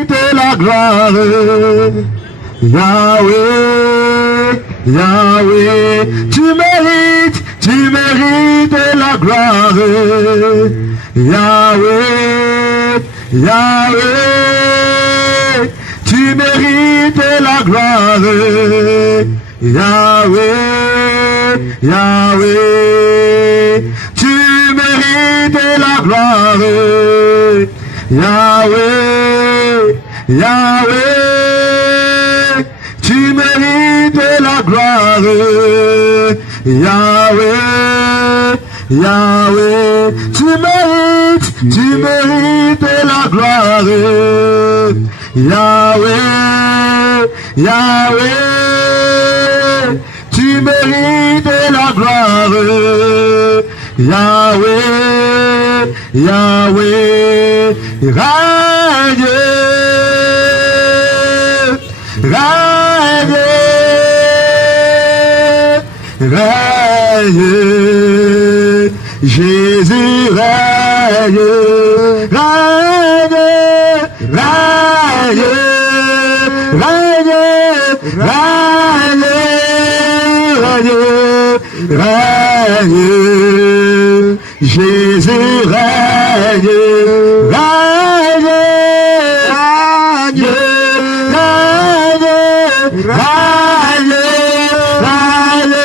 mérites la gloire. Yahweh, Yahweh, tu mérites la gloire. Yahweh, Yahweh, tu mérites la gloire. Yahweh, Yahweh, tu mérites la gloire. Yahweh, Yahweh, tu mérites la gloire. Yahweh, Yahweh, tu mérites la gloire. Yahweh, Yahweh, tu mérites la gloire. Yahweh, Yahweh, règne, règne, règne, Jésus règne, règne, règne, règne, règne, règne, règne, Jésus règne, règne, règne, règne, règne,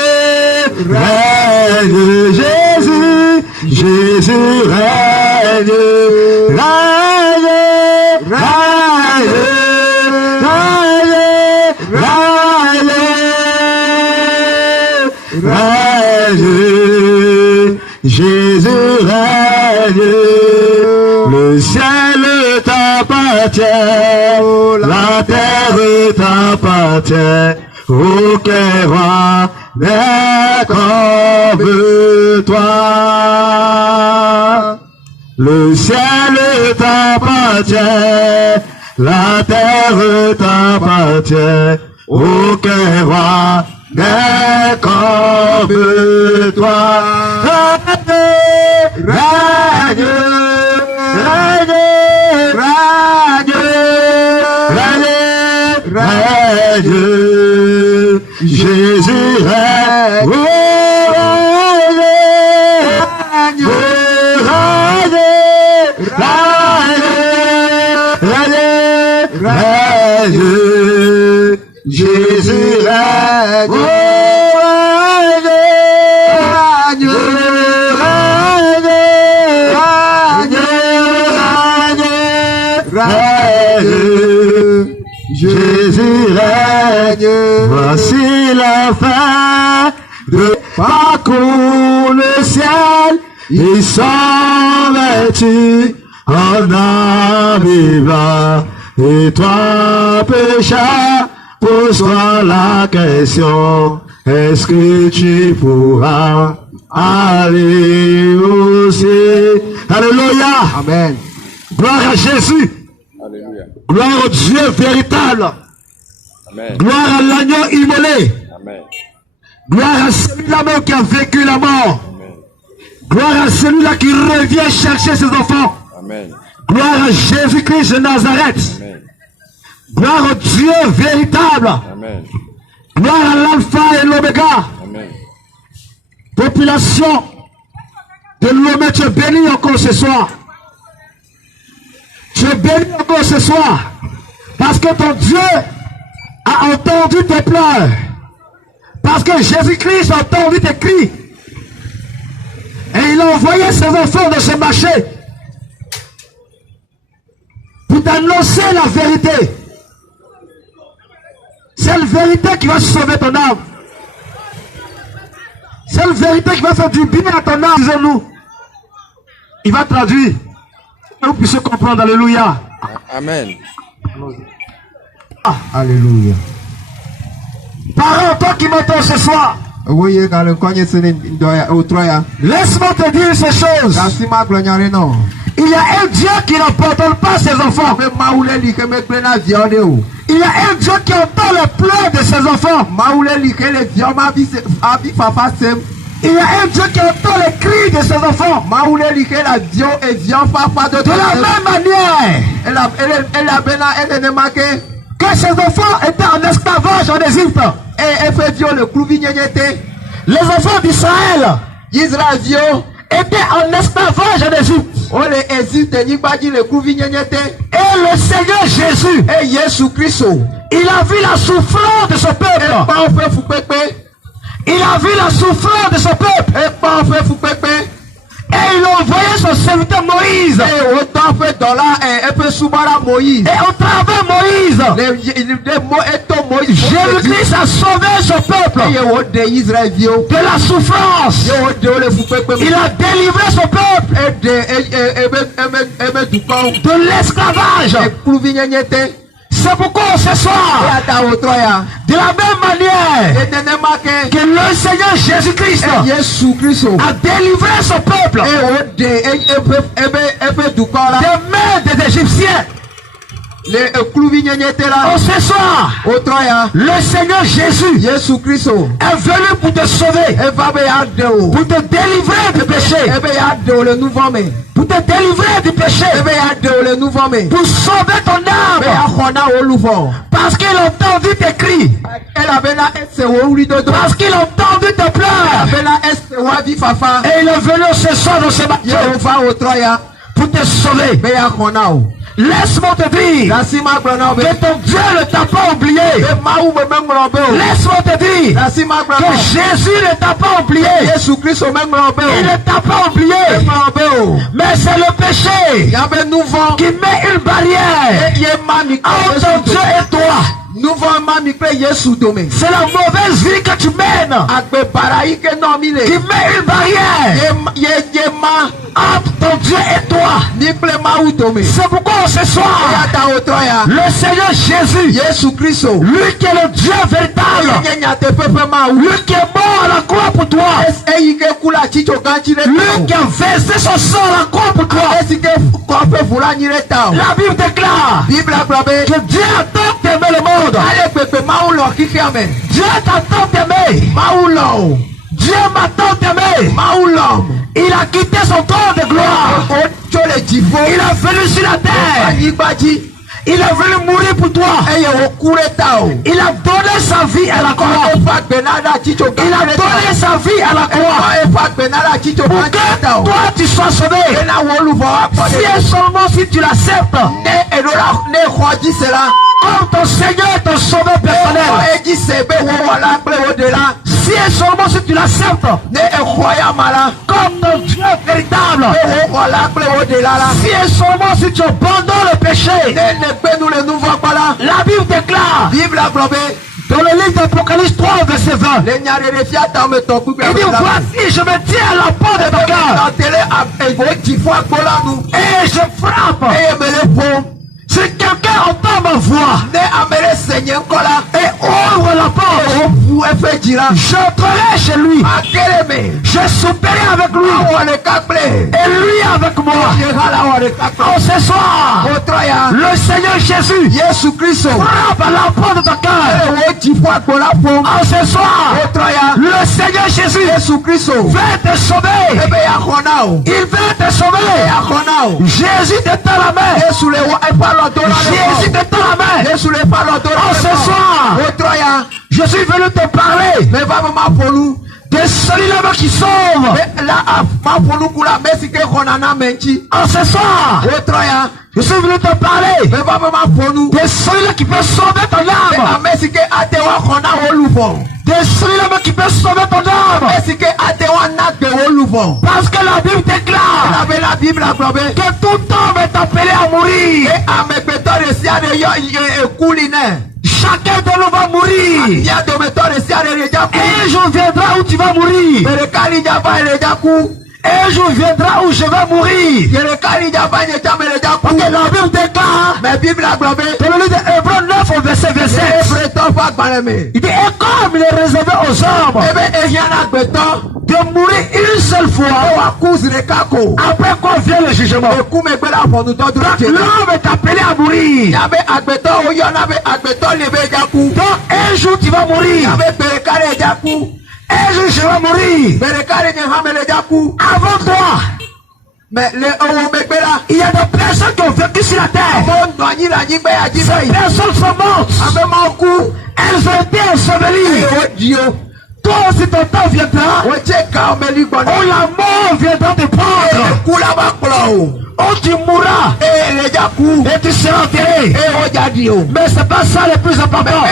règne, Jésus, Jésus règne, règne, règne, règne, règne, règne, Jésus règne, le ciel t'appartient, la terre t'appartient, aucun roi n'est comme toi. Le ciel t'appartient, la terre t'appartient, aucun roi n'est comme toi. Règne, règne, règne, règne, règne, Jésus règne, règne, règne, règne, Jésus règne, Jésus règne, voici la fin de parcours le ciel, ils sont vêtus en âme et toi pécheur, pose-toi la question, est-ce que tu pourras aller au ciel? Alléluia. Amen. Gloire à Jésus. Alléluia. Gloire au Dieu véritable. Amen. Gloire à l'agneau immolé. Amen. Gloire à celui-là même qui a vécu la mort. Amen. Gloire à celui-là qui revient chercher ses enfants. Amen. Gloire à Jésus-Christ de Nazareth. Amen. Gloire au Dieu véritable. Amen. Gloire à l'alpha et l'oméga. Amen. Population de l'Omé, tu es béni encore ce soir. Tu es béni encore ce soir. Parce que ton Dieu a entendu tes pleurs. Parce que Jésus-Christ a entendu tes cris. Et il a envoyé ses enfants dans ce marché pour t'annoncer la vérité. C'est la vérité qui va sauver ton âme. C'est la vérité qui va faire du bien à ton âme, disons-nous. Il va traduire. Que vous puissiez comprendre. Alléluia. Amen. Ah, alléluia. Parents, toi qui m'entends ce soir, laisse-moi te dire ces choses. Il y a un Dieu qui n'abandonne pas ses enfants. Il y a un Dieu qui entend les pleurs de ses enfants. Il y a un Dieu qui entend les cris de ses enfants. De la même manière que ses enfants étaient en esclavage en Égypte. Les enfants d'Israël étaient en esclavage en Égypte. Et le Seigneur Jésus, il a vu la souffrance de ce peuple. Il a vu la souffrance de ce peuple. Et il a envoyé son serviteur Moïse. Et au travers Moïse, Jésus-Christ a sauvé son peuple de la souffrance. Il a délivré son peuple de l'esclavage. C'est pourquoi ce soir, de la même manière que le Seigneur Jésus-Christ a délivré son peuple des mains des Égyptiens. Ce soir, le Seigneur Jésus est venu pour te sauver, pour te délivrer du péché, pour te délivrer du péché, pour sauver ton âme, parce qu'il a entendu tes cris, parce qu'il a entendu tes pleurs, et il est venu ce soir dans ce matin pour te sauver. Laisse-moi te dire que ton Dieu ne t'a pas oublié. Laisse-moi te dire que Jésus ne t'a pas oublié. Il ne t'a pas oublié. Mais c'est le péché qui met une barrière entre ton Dieu et toi. C'est la mauvaise vie que tu mènes qui met une barrière entre ton Dieu et toi. C'est pourquoi ce soir, le Seigneur Jésus, lui qui est le Dieu véritable, lui qui est mort à la croix pour toi, lui qui a versé son sang à la croix pour toi, la Bible déclare que Dieu a tant aimé le monde. Dieu t'a tant aimé. Dieu m'a tant aimé. Il a quitté son trône de gloire. Il a venu sur la terre. Il est venu mourir pour toi. Il a donné sa vie à la croix. Il a donné sa vie à la croix. Pour que toi tu sois sauvé. Si et seulement si tu l'acceptes comme ton Seigneur et ton sauveur personnel. Si et seulement si tu l'acceptes comme ton Dieu véritable. Si et seulement si tu abandonnes le péché. La Bible déclare dans le livre d'Apocalypse 3 verset 20. Il dit voici je me tiens à la porte de ton cœur et je frappe. Si quelqu'un entend ma voix et ouvre la porte, j'entrerai chez lui, je souperai avec lui et lui avec moi. Oh, ce soir, le Seigneur Jésus frappe à la porte de ton cœur. Oh, ce soir, le Seigneur Jésus veut te sauver. Il veut te sauver. Jésus te tend la main. Jésus te tend la main. Oh, ce soir, je suis venu te parler de celui-là qui sauve. Oh, ce soir, je suis venu te parler de celui-là qui peut sauver ton âme. De celui-là qui peut sauver ton âme. Parce que la Bible déclare que tout homme est appelé à mourir. Chacun de nous va mourir. Et un jour viendra où tu vas mourir. Un jour viendra où je vais mourir. Parce que la Bible déclare dans le livre d'Hébreux 9 au verset 27. Il dit, et comme il est réservé aux hommes de mourir une seule fois, après quoi vient le jugement. Donc l'homme est appelé à mourir. Donc un jour tu vas mourir. Un jour je vais mourir. Avant toi, il y a des personnes qui ont vécu sur la terre. Ces personnes sont mortes. Elles ont été ensevelies. Toi aussi ton temps viendra. Oh, la mort viendra te prendre. Oh, tu mourras et tu seras enterré. Mais c'est pas ça le plus important.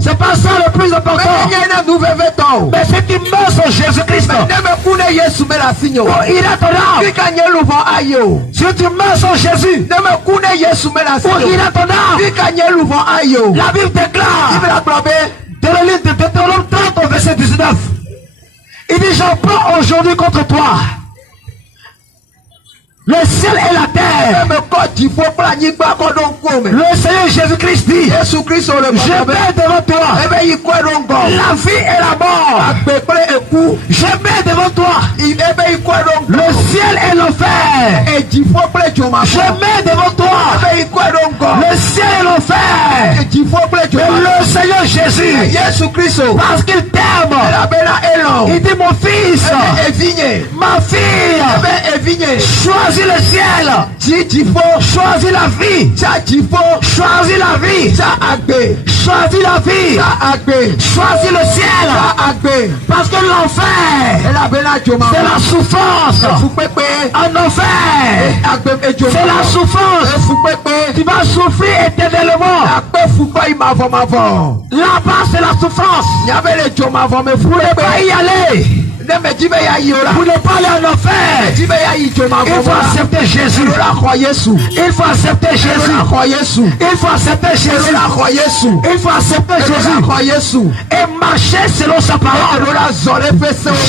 C'est pas ça le plus important. Mais si tu meurs sur Jésus-Christ, oh, il est ton âme. Si tu meurs sur Jésus, oh, il est ton âme. La Bible déclare dans le livre de Deutéronome 30 au verset 19, il dit: j'en prends aujourd'hui contre toi le ciel et la terre. Le Seigneur Jésus-Christ dit: je mets devant toi la vie et la mort. Je mets devant toi le ciel et l'enfer. Je mets devant toi le ciel et l'enfer. Le Seigneur Jésus, parce qu'il t'aime, il dit: mon fils, ma fille, choisis le ciel, choisis la vie, choisis la vie, choisis la vie, choisis le ciel, parce que l'enfer, c'est la souffrance. En enfer, c'est la souffrance. Tu vas souffrir éternellement. Là-bas, c'est la souffrance. Vous ne pouvez pas y aller. Vous ne pas aller en enfer. Il faut accepter Jésus. Il faut accepter Jésus. Il faut accepter Jésus. Il faut accepter Jésus. Et marcher selon sa parole.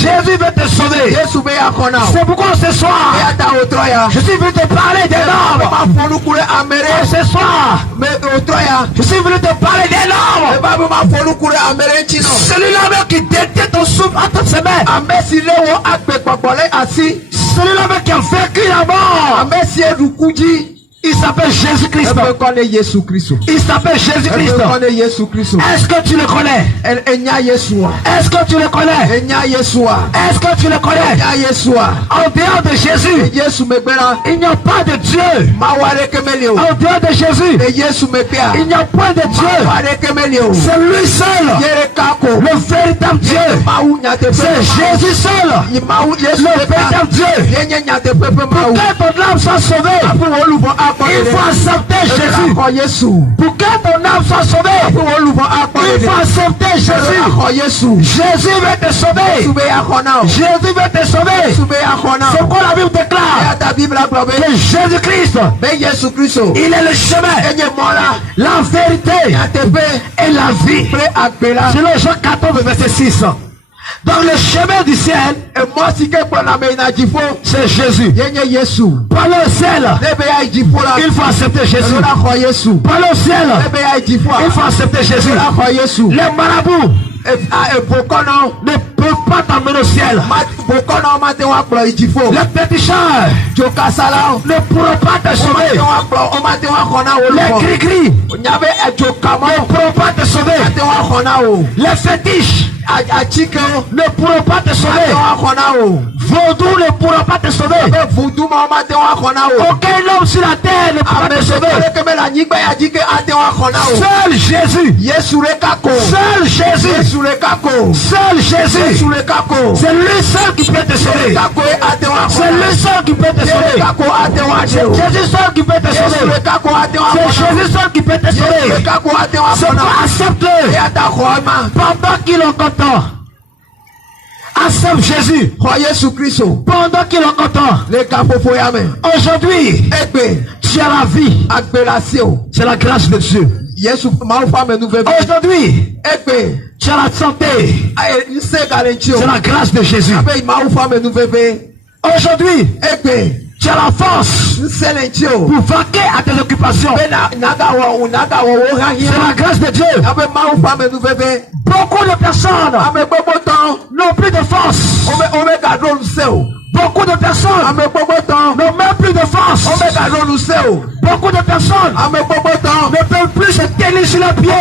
Jésus veut te sauver. C'est pourquoi ce soir, je suis venu te parler des normes. Et ce soir, je suis venu te parler des normes. Celui-là qui détient ton souffle entre ses mains. Celui-là qui a vécu la mort. Il s'appelle Jésus-Christ. Il s'appelle Jésus-Christ. Est-ce que tu le connais? Est-ce que tu le connais? Est-ce que tu le connais? En dehors de Jésus, il n'y a pas de Dieu. En dehors de Jésus, il n'y a pas de Dieu. C'est lui seul, le véritable Dieu. C'est Jésus seul, le véritable Dieu. Pour que ton âme soit sauvée, il faut accepter Jésus. Pour que ton âme soit sauvée, il faut accepter Jésus. Jésus veut te sauver. Jésus veut te sauver. C'est quoi la Bible déclare? Que Jésus-Christ, il est le chemin, la vérité et la vie. C'est le Jean 14 verset 6. Donc le chemin du ciel, c'est Jésus. Pour le ciel, il faut accepter Jésus. Pour le ciel, il faut accepter Jésus. Les marabouts ne peuvent pas t'emmener au ciel. Les péticheurs ne pourront pas te sauver. Les gris-gris ne pourront pas te sauver. Les fétiches ne pourront pas te sauver. Vaudou ne pourra pas te sauver. Aucun homme sur la terre ne pourra te sauver. Seul Jésus. Seul Jésus. Seul Jésus. C'est lui seul qui peut te sauver. C'est lui seul qui peut te sauver. C'est Jésus seul qui peut te sauver. C'est Jésus seul qui peut te sauver. C'est pas accepter pendant qu'il est content. Accepte Jésus. Pendant qu'il est content. Aujourd'hui, tu as la vie. C'est la grâce de Dieu. Aujourd'hui, tu as la santé. C'est la grâce de Jésus. Aujourd'hui, tu as la force pour vaquer à tes occupations. C'est la grâce de Dieu. Beaucoup de personnes n'ont plus de force. Beaucoup de personnes n'ont même plus de force. Beaucoup de personnes ne peuvent plus se tenir tenir sur les pieds.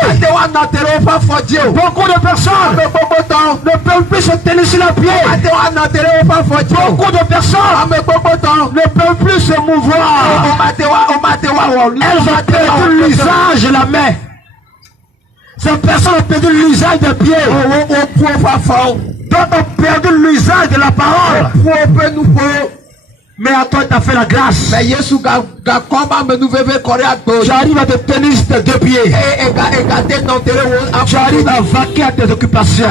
Beaucoup de personnes ne peuvent plus se tenir sur les pieds. Beaucoup de personnes ne peuvent plus se mouvoir. Elles ont perdu l'usage de la main. Ces personnes ont perdu l'usage des pieds. D'autres ont perdu l'usage de la parole. Mais à toi, tu as fait la grâce. Tu arrives à te tenir sur tes deux pieds. Tu arrives à vaquer à tes occupations.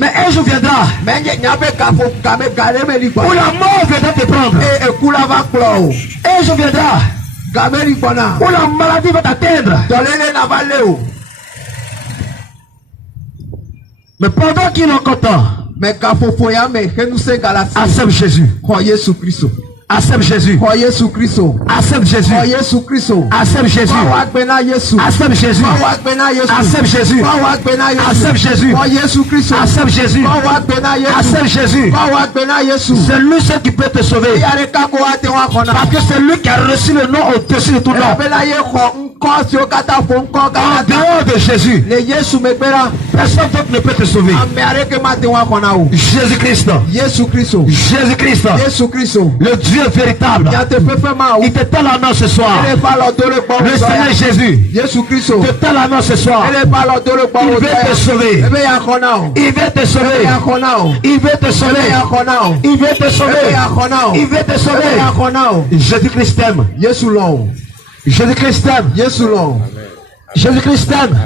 Mais un jour viendra où la mort viendra te prendre. Un jour viendra où la maladie va t'atteindre. Mais pendant qu'il est encore temps, accepte Jésus. Accepte Jésus. Accepte Jésus. Accepte Jésus. Accepte Jésus. Accepte Jésus. Accepte Jésus. Accepte Jésus. Accepte Jésus. C'est lui seul qui peut te sauver. Parce que c'est lui qui a reçu le nom au-dessus de tout nom. En dehors de Jésus, personne d'autre ne peut te sauver. Jésus-Christ. Jésus-Christ. Le Dieu véritable. Il te tend la main ce soir. Le Seigneur Jésus te tend la main ce soir. Il veut te sauver. Il veut te sauver. Il veut te sauver. Il veut te sauver. Il veut te sauver. Jésus-Christ t'aime. Jésus-Christ t'aime. Jésus-Christ t'aime.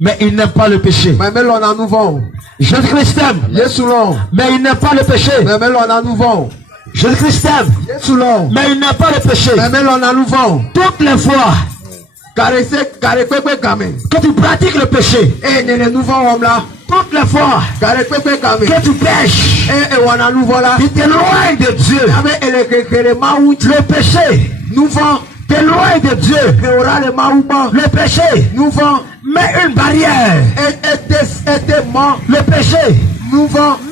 Mais il n'aime pas le péché. Jésus-Christ t'aime. Mais il n'aime pas le péché. Jésus-Christ t'aime. Mais il n'aime pas le péché. Toutes les fois que tu pratiques le péché, toutes les fois que tu pêches, tu t'éloignes de Dieu. Le péché t'éloigne de Dieu. Le péché met une barrière. Le péché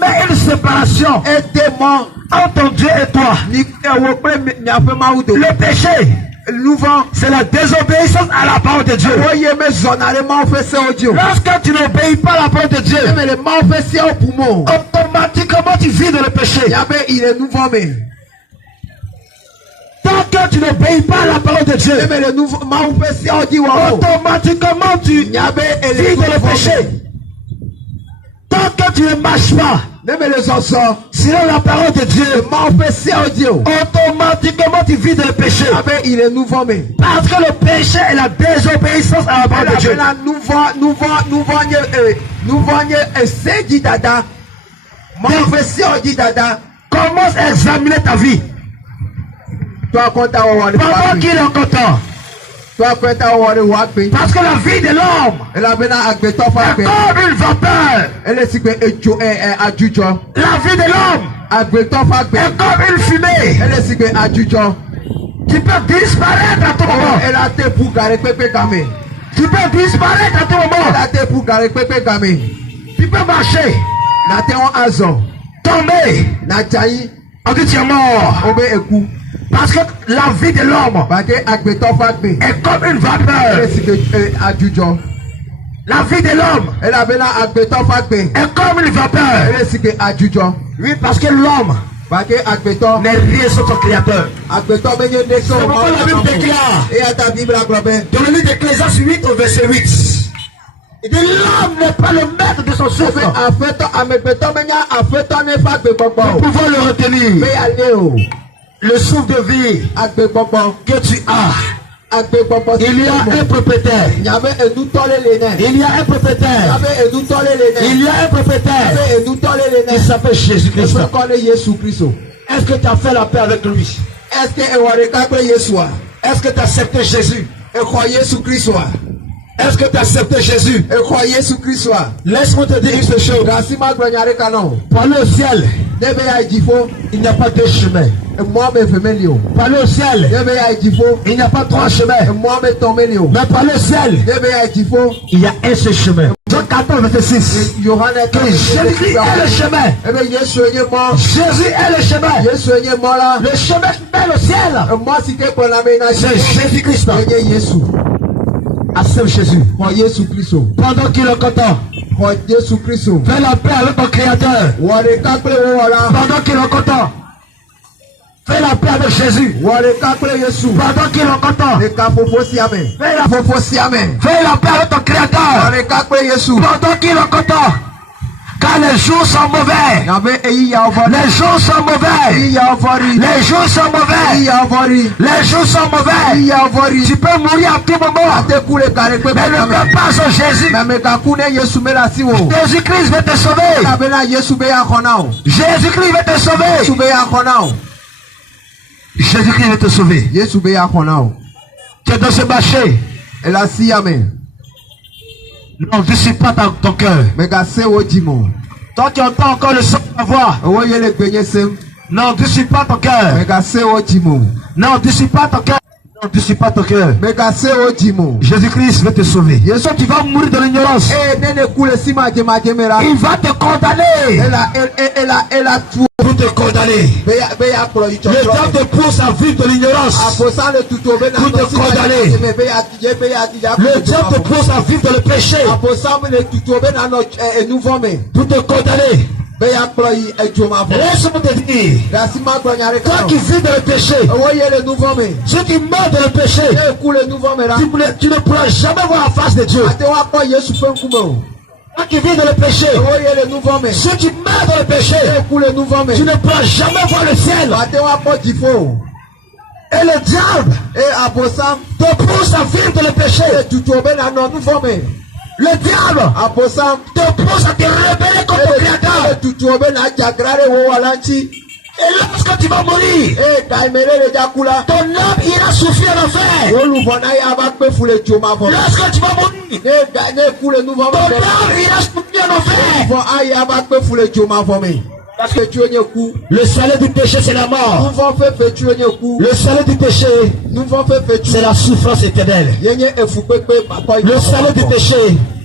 met une séparation entre Dieu et toi. Le péché, c'est la désobéissance à la parole de Dieu. Lorsque tu n'obéis pas à la parole de Dieu, automatiquement tu vis dans le péché. Tant que tu n'obéis pas à la parole de Dieu, automatiquement tu vis dans le péché. Tant que tu ne marches pas selon la parole de Dieu, automatiquement tu vis dans le péché. Parce que le péché est la désobéissance à la parole de Dieu. Commence à examiner ta vie. Pendant qu'il est encore temps. Parce que la vie de l'homme est comme une vapeur. La vie de l'homme est comme une fumée qui peut disparaître à tout moment. Tu peux disparaître à tout moment. Tu peux marcher, tomber, on dit tu es mort. Parce que la vie de l'homme est comme une vapeur. La vie de l'homme est comme une vapeur. Oui, parce que l'homme n'est rien sans son créateur. C'est pourquoi la Bible déclare dans le livre d'Ecclésiaste 8 au verset 8. Il dit l'homme n'est pas le maître de son souffle. Nous pouvons le retenir. Le souffle de vie que tu as, il y a un propriétaire. Il y a un propriétaire. Il y a un propriétaire. Il s'appelle Jésus-Christ. Est-ce que tu as fait la paix avec lui? Est-ce que tu as accepté Jésus? Est-ce que tu as accepté Jésus? Laisse-moi te dire une seule chose. Pour aller au ciel, il n'y a pas deux chemins. Pour aller au ciel, il n'y a pas trois chemins. Mais pour aller au ciel, il y a un seul chemin. Jean 14, verset 6. Que Jésus est le chemin. Jésus est le chemin. Le chemin qui mène au ciel, c'est Jésus-Christ. Accepte Jésus. Xɔ Yesu Kristo. Pendant qu'il est content. Xɔ Yesu Kristo. Fais la paix avec ton Créateur. Wɔ ɖeka kple wɔwɔla. Pendant qu'il est content. Fais la paix avec Jésus. Wɔ ɖeka kple Yesu. Pendant qu'il est content. Ɖeka fofo sia me. Fais la, Fofo sia me. fais la paix avec ton Wɔ Créateur. ɖeka kple Yesu. Pendant qu'il est content. Quand les jours sont mauvais. Nyabe eyi yawo vɔ. Les jours sont mauvais. Eyi yawo vɔri. Les jours sont Eyi mauvais. yawo vɔri. Les jours sont Eyi mauvais. yawo vɔri. Tu peux mourir à tout moment. Ate ku le gare kpe Mais ne bɛ peux pas sur Jésus. mɛ mɛ ka ku ne Yesu me la si wo. Jésus-Christ va te sauver. Abena Yesu be ya xɔ na o. Jésus-Christ va te sauver. Yesu be ya xɔ na o. Jésus-Christ va te sauver. Yesu be ya xɔ na o. Tu es dans ce marché. Ela si ya me. Non, ne dissipe pas ton cœur. Mɛ ka se wo dzi mo. Tant que tu entends encore le son de ma voix. Ewo ye le gbenye sem. Non, ne dissipe pas ton cœur. Mɛ ka se wo dzi mo. Non, ne dissipe pas ton cœur. Non, ne dissipe pas ton cœur. Mɛ ka se wo dzi mo. Jésus-Christ va te sauver. Yesu, tu vas mourir dans l'ignorance. Ne ne ku le si ma dze me la. Il va te condamner. Ela tu. Pour te condamner. Be ya kplɔ yi Le tsɔtsɔ. diable te pousse à vivre de l'ignorance. Aposa le tutu o bena Pour te nɔ si ma condamner. dze me be ya tidze be ya tidze. Le diable te pousse à vivre dans le péché. Aposa le tutu o bena nɔ enuvɔ me. Pour te condamner. Be ya kplɔ yi edzo ma vɔ. Laisse-moi te dire. Dasi ma gblɔ nya ɖe Toi kan. qui vis dans le péché. Ewo ye le nuvɔ me. Ceux qui meurent dans le péché. Ye ku le nuvɔ me la. Tu ne pourras jamais voir la face de Dieu. Ate wa kpɔ Yesu ƒe ŋkume o. Toi qui vis dans le péché. Ewo ye le nuvɔ me. Ceux qui meurent dans le péché. Ye ku le nuvɔ me. Tu ne pourras jamais voir le ciel. Ate wa kpɔ dziƒo o. Et le diable Aposam te pousse à vivre dans le péché. tutu o bena nɔ nuvɔ me. Le diable Aposam te pousse à te rebeller contre ton Créateur. tutu o bena dzagra ɖe wo wala ŋuti. Et lorsque tu vas mourir, Gaimele le dzaku la. ton âme ira souffrir en enfer. Woluvɔ na ya va kpe fu le dzo ma vɔ. Lorsque tu vas mourir, Ne ku le nuvɔ ton me. âme ira souffrir en enfer. Vɔ ayi ava kpe fu le dzo ma vɔ me. Parce que tu nye ku. Le salaire du péché, c'est la mort. Nuvɔ fefe tu nye ku. Le salaire du péché, Nuvɔ fefe tu. c'est la souffrance éternelle. Yenye efu kpekpe papa yi. Le salaire du péché,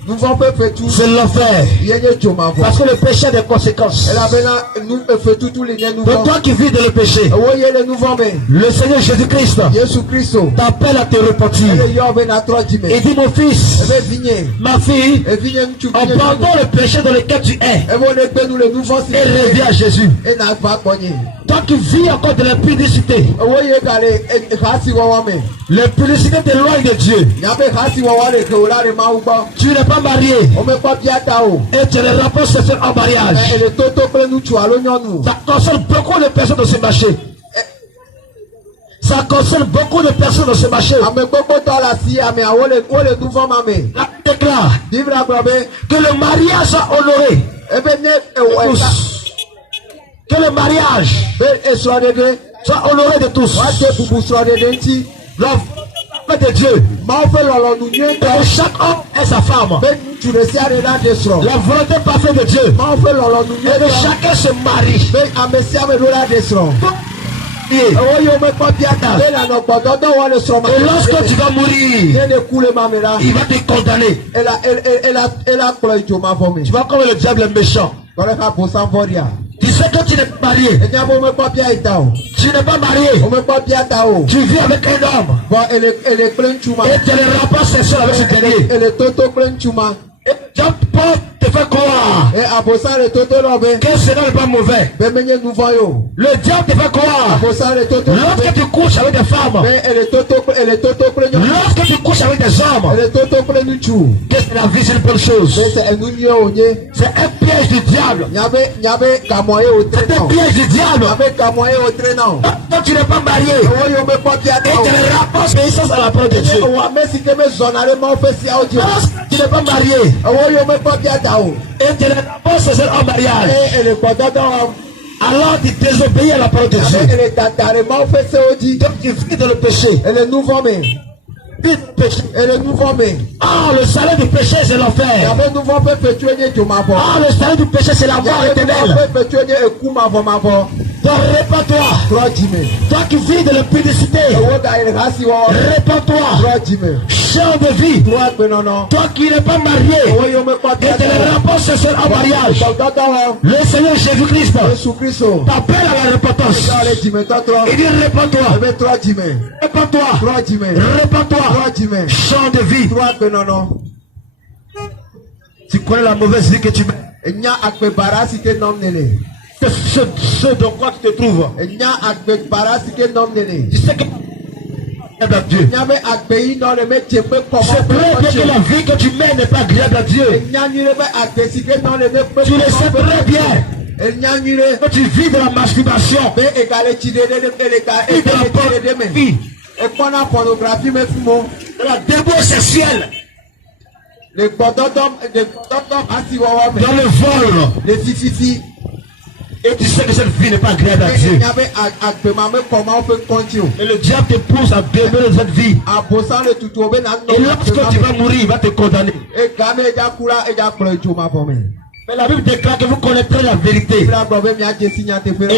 Nuvɔ fefe tu. c'est l'enfer. Yenye dzo ma vɔ. Parce que le péché a des conséquences. Elabena nu efe tutu li nye Donc nuvɔ. toi qui vis dans le péché, Ewo ye le nuvɔ me. le Seigneur Jésus-Christ Yesu Kristo. t'appelle à te repentir. Ele yɔ be na trɔ dzi me. Et dit mon fils, Ebe vinye. ma fille, Evinye ŋutsu. abandonne le péché dans lequel tu es Ebo ne gbe nu le nuvɔ si. et reviens à Jésus. Ena va gbɔnye. Toi qui vis encore de l'impudicité, Ewo ye ga le xasi wɔwɔ me. l'impudicité t'éloigne de Dieu. Nyabe xasi wɔwɔ le ke o la le Mawu gbɔ. Tu n'es pas marié O me kpɔ bia ta o. et tu as les rapports sexuels en mariage. Ele toto kple ŋutsu alo nyɔnu. Ça concerne beaucoup de personnes dans ce marché. Ça concerne beaucoup de personnes dans ce marché. Ame gbogbo tɔ le asi ameawo wo le nuvɔ ma me. La Bible déclare Bibla gblɔ be que le mariage soit honoré. ebe ne ewɔ eka Que le mariage be esrɔ̃ɖeɖe soit honoré de tous. woado bubu srɔ̃ɖeɖe ŋuti. L'enfant de Dieu. Mawu ƒe lɔlɔnu nyuietɔ Que chaque homme ait sa femme. be ŋutsu ɖe sia ɖe na ɖe srɔ̃. La volonté parfaite de Dieu. Mawu ƒe lɔlɔnu Et que nyuietɔ chacun se marie. be ame sia ame ɖo la ɖe srɔ̃. Et Ewo ye wome kpɔ bia ta. Be nanɔ gbɔdɔdɔ wɔ le srɔ̃ ma. lorsque tu vas mourir, Ne ne ku le ma me la. il va te condamner. Ela kplɔ idzo ma vɔ me. Tu vas comme le diable est méchant. Lɔre ka bosan vɔria. Tu sais que tu n'es pas marié. Enya bo me kpɔ bia yi ta o. Tu n'es pas marié. O me kpɔ bia ta o. Tu vis avec un homme. Bɔn ele kple ŋutsu ma. Et tu as le rapport sexuel avec ce dernier. Ele toto kple ŋutsu ma. Et Dieu peut te faire croire Abosan le toto lɔ be. que cela n'est pas mauvais. Be menye nuvɔ ye o. Le diable te fait croire Abosan le toto lɔ lorsque be. tu couches avec des femmes, Be ele toto kple nyɔnu. lorsque tu couches avec des hommes, Ele toto kple ŋutsu. que la vie c'est une bonne chose. Be se enu nye o nye. C'est un piège du diable. Nyabe gamɔ ye o tre C'est un na. piège du diable. Nyabe gamɔ ye o tre na o. Quand tu n'es pas marié, Ewo ye o me kpɔ bia et ta o. tu as le rapport obéissance à la parole de Dieu. Ewo ame si ke me zɔna ɖe Mawu ƒe siawo dzi o. Lorsque tu n'es pas marié, Ewo ye o me kpɔ bia ta o. et tu as le rapport sexuel en mariage, Ele gbɔdɔdɔ wɔm. alors tu désobéis à la parole de Dieu. Ele tata ɖe Mawu ƒe sewo dzi. Donc tu vis dans le péché. Ele nuvɔ me. Vis dans le péché. Ele nuvɔ me. Ah, le salaire du péché c'est l'enfer. Yabe nuvɔ ƒe fetue nye dzomavɔ. Ah, le salaire du péché c'est la mort Yabe nuvɔ éternelle. ƒe fetue nye eku mavɔmavɔ. Donc répands-toi. Trɔ dzime. Toi qui vis de l'impudicité, Ewo ga yi ha si wɔwɔ. répands-toi. Trɔ dzime. Chant de vie. Toi, non. Toi qui n'es pas marié. Oui, on me croit Et tu ne rapportes ce soir en mariage. mariage. Le Seigneur Jésus-Christ Jésus-Christ. t'appelle à la repentance. Il dit répands-toi. Répands-toi. Répands-toi. Chant de vie. Toi, non. Tu connais la mauvaise vie que tu mets. Et n'y a akbe barasi que nom nene. Ce dans quoi tu te trouves. Et n'y a akbe barasi que nom nene. Tu sais que Dieu. N'y a pas akbe non le métier peut comment. C'est très bien que la vie que tu mènes n'est pas agréable à Dieu. Et n'y a ni le akbe si que non le métier. Tu le sais très bien. Et n'y a ni le. Que tu vis de la masturbation. Mais égalé tu de Et de la vie. Et qu'on a pornographie mais fumo. De la débauche sexuelle. Les bododom assis wawa. Dans le vol. Les fififi. Et tu sais que cette vie n'est pas agréable à Dieu. Comment on peut continuer? Et le diable te pousse à demeurer dans cette vie. Et lorsque tu vas mourir, il va te condamner. Mais la Bible déclare que vous connaîtrez la vérité. Et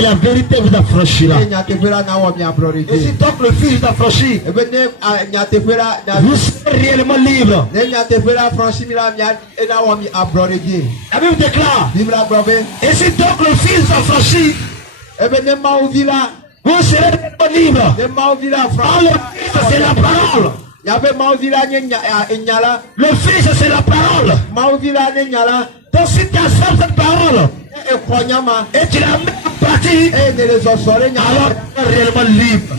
la vérité vous affranchira. Et si donc le Fils vous affranchit, vous serez réellement libre. La Bible déclare. Et si donc le Fils vous affranchit, vous serez réellement libre. Par le Fils, c'est la parole. Le Fils, c'est la parole. Donc si tu acceptes cette parole et tu la mets en pratique, alors tu es réellement libre.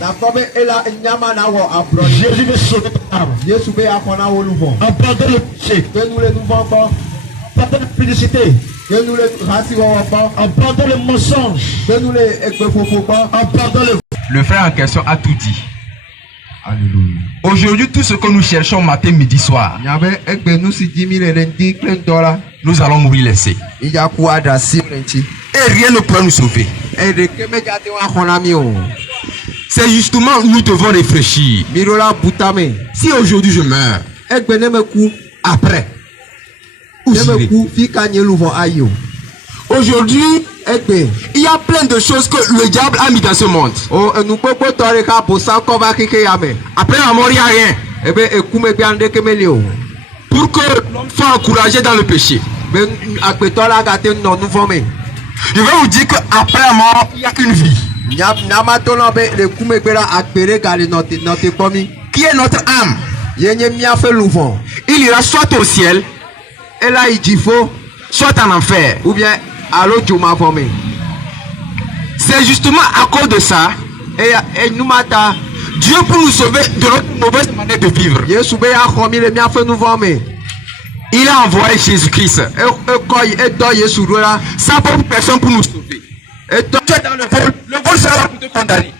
Jésus veut sauver ton âme. En pardon le péché, en pardon la publicité, en pardon le mensonge, en pardon le frère en question a tout dit. Alléluia. Aujourd'hui, tout ce que nous cherchons matin, midi, soir, nous allons mourir laissés. Et rien ne pourra nous sauver. C'est justement, nous devons réfléchir. Si aujourd'hui je meurs, après, où j'irai? Aujourd'hui, il y a plein de choses que le diable a mis dans ce monde. Après la mort, il n'y a rien. Pour que l'homme soit encouragé dans le péché. Je vais vous dire qu'après la mort, il n'y a qu'une vie. Qui est notre âme? Il ira soit au ciel, soit en enfer. Ou bien c'est justement à cause de ça, Dieu pour nous sauver de notre mauvaise manière de vivre, il a envoyé Jésus-Christ, sa propre personne pour nous sauver. Et toi, tu es dans le vol sera pour te condamner.